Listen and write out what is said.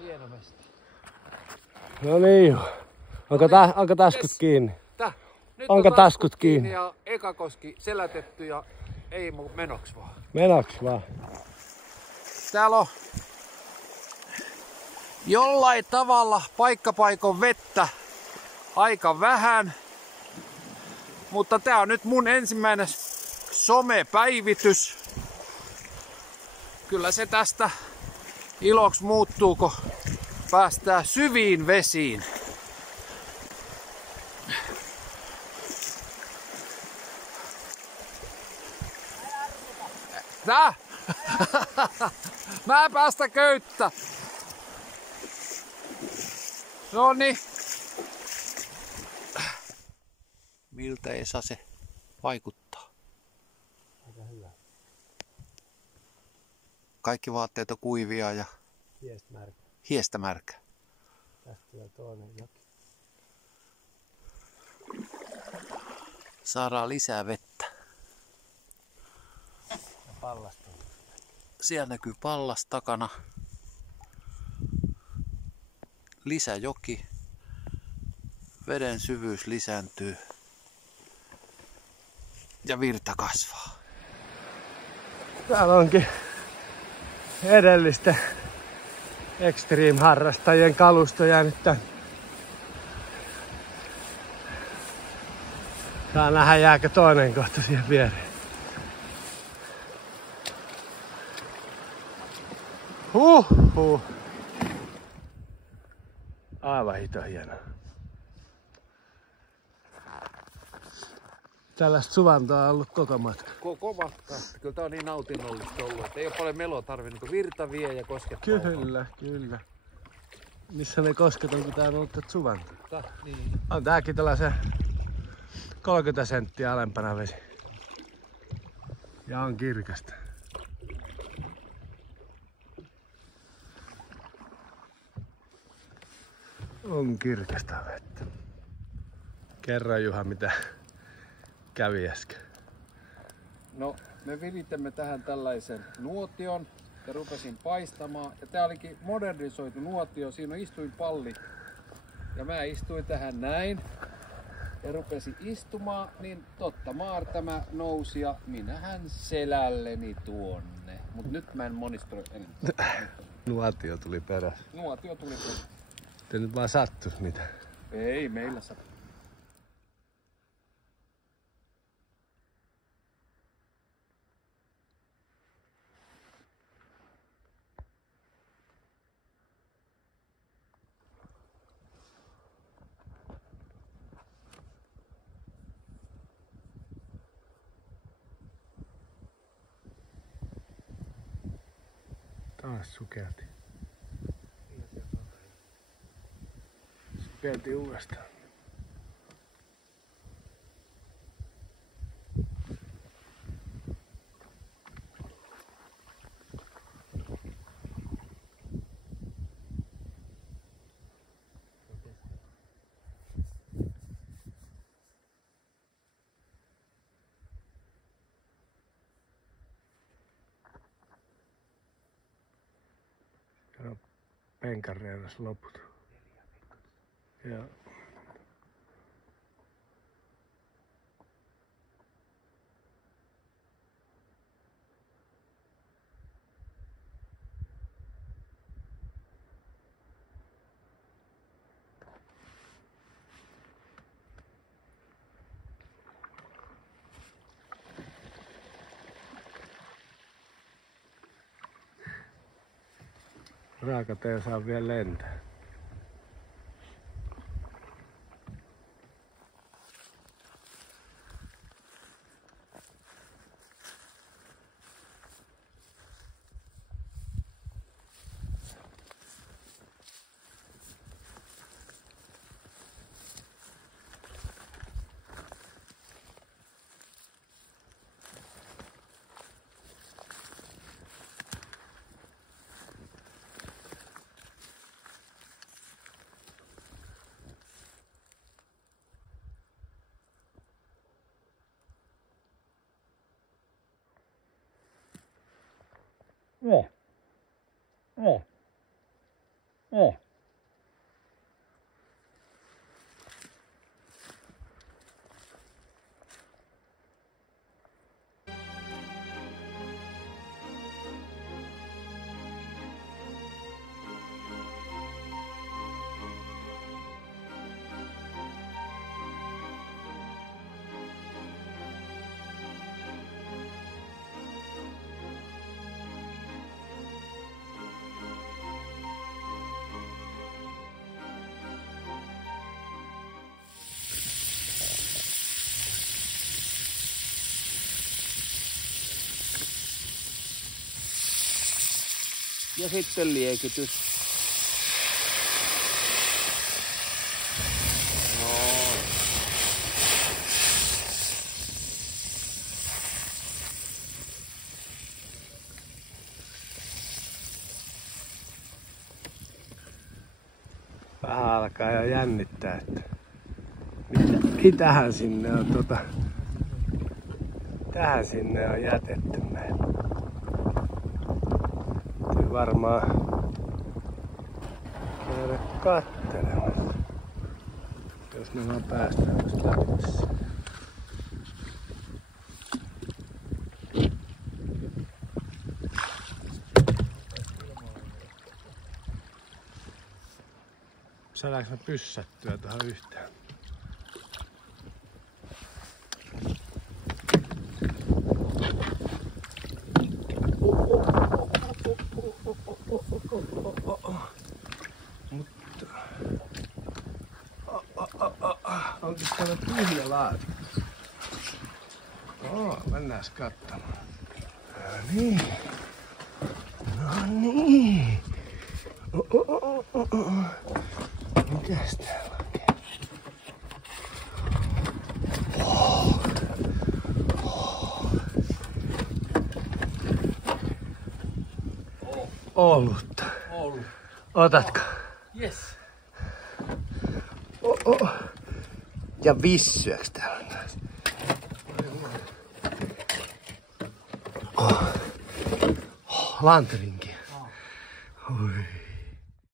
Hieno mesta. No niin, onko taskut kiinni? Nyt onko taskut kiinni? Ja Ekakoski selätetty ja ei menoks vaan. Menoks vaan. Täällä on jollain tavalla paikkapaikon vettä aika vähän. Mutta tää on nyt mun ensimmäinen somepäivitys. Kyllä se tästä iloksi muuttuu, kun päästään syviin vesiin. Tää? Mä en päästä köyttä. Noniin. Miltä Esa se vaikuttaa? Aika hyvä. Kaikki vaatteet on kuivia ja hiestä märkä. Tästä tulee toinen joki. Saadaan lisää vettä. Ja pallasta. Siellä näkyy pallas takana. Lisäjoki. Veden syvyys lisääntyy. Ja virta kasvaa. Täällä onkin edellisten extreme-harrastajien kalusto jäänyt tän. Saa nähdä jääkö toinen kohta siihen viereen. Huhhuh. Aivan hito hienoa. Tällaista suvantoa on ollut koko matka. Koko matka. Kyllä tää on niin nautinnollista ollut, että ei ole paljon meloa tarvinnut, kun virta vie ja koskettaa. Kyllä, kyllä. Missä ne kosket on, kun tää on ollut suvanto? Niin. On tääkin tällaisen 30 senttiä alempana vesi. Ja on kirkasta. On kirkasta vettä. Kerro Juha, mitä kävi äsken. No, me viritämme tähän tällaisen nuotion ja rupesin paistamaan. Ja tää olikin modernisoitu nuotio, siinä on istuinpalli. Ja mä istuin tähän näin ja rupesin istumaan, niin totta tämä nousi ja minähän selälleni tuonne. Mut nyt mä en monistro enemmän. Nuotio tuli perässä. Nuotio tuli perässä. Te nyt vaan sattus mitä. Ei meillä sattu. Taas sukelti. Sukelti uudestaan. Penkan reunassa loput. Joo. Raakatee saa vielä lentää. Ja sitten liekitys. Vähän alkaa jo jännittää, että mitähän sinne on tähän sinne on jätetty meille. Varmaan käydä kattelemassa, jos me vaan päästään tästä läpi. Saadaanko me pyssättyä tuohon yhteen? Onko täällä tyhjä laatikko? Mennääs katsomaan. No niin. Mitäs täällä on? Olutta. Otatko? Yes. Ja vissyäks täällä on taas? Lanterinkin. Oi.